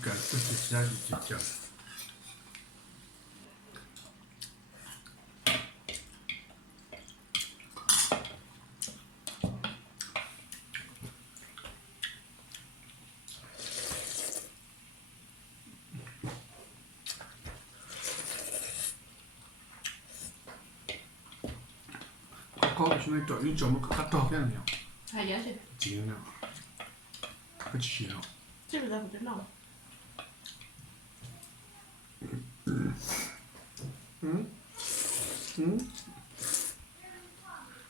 干这些家里就讲。搞现在教育节目可多干了，还也是，尽量，不起了。这个咱不知道。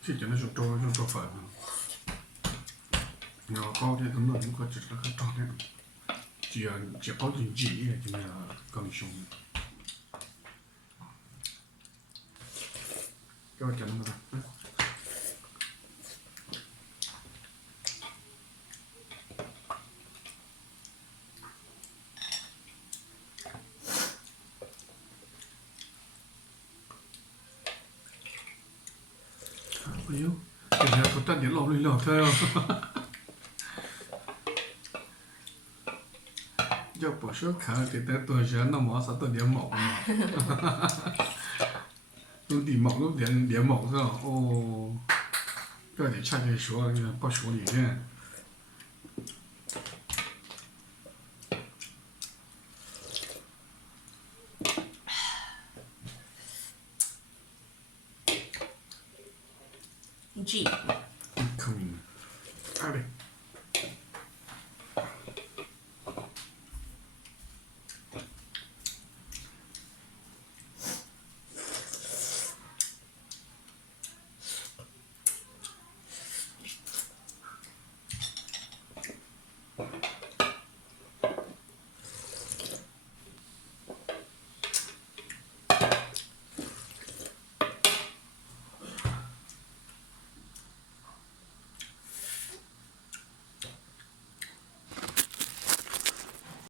这真的是找烦了。你要搞点他们可只是个找点，只要搞点记忆，就那更凶。给我讲那么多。哎呦，今天不带点老的聊天啊！要不是看这点东西，那么啥都连毛嘛。用地毛都连毛子哦，这得恰恰说，不说里面。G。